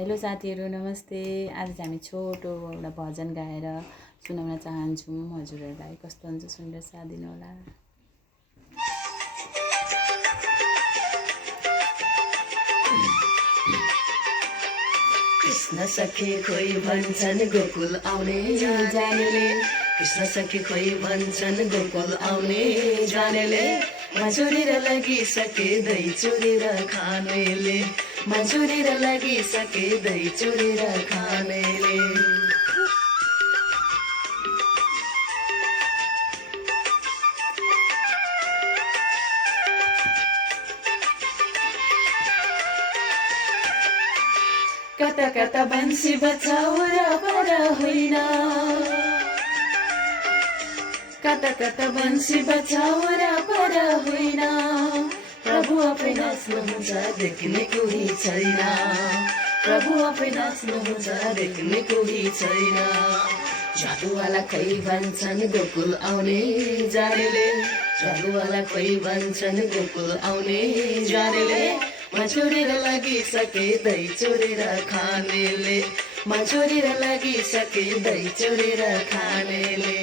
Hello साथीहरू नमस्ते। आज चाहिँ हामी छोटो एउटा भजन गाएर सुनाउन चाहन्छौँ हजुरहरूलाई। कस्तो हुन्छ सुनेर साथ दिनुहोला। कृष्ण सखी खोइ भन्छन् गोकुल आउने जानेले, कृष्ण सखी खोइ भन्छन् गोकुल आउने जानेले, मजुरेर लगिसके दही चुरेर खानेले, मजुरेर लगिसके दही चुरेर खानेले। कता कता बन्सी बचाउ र पर होइन, कता कता बन्सी बचाउ र पर होइन, प्रभु आफै नाच्नुहुन्छ देख्ने कोही छैन, प्रभु आफै नाच्नुहुन्छ देख्ने कोही छैन। जादुवाला खै भन्छन् गोकुल आउने जानेले, जादुवाला खै भन्छन् गोकुल आउने जानेले, मजुरेर लगिसके दही चुरेर खानेले, मजुरेर लगिसके दही चुरेर खानेले।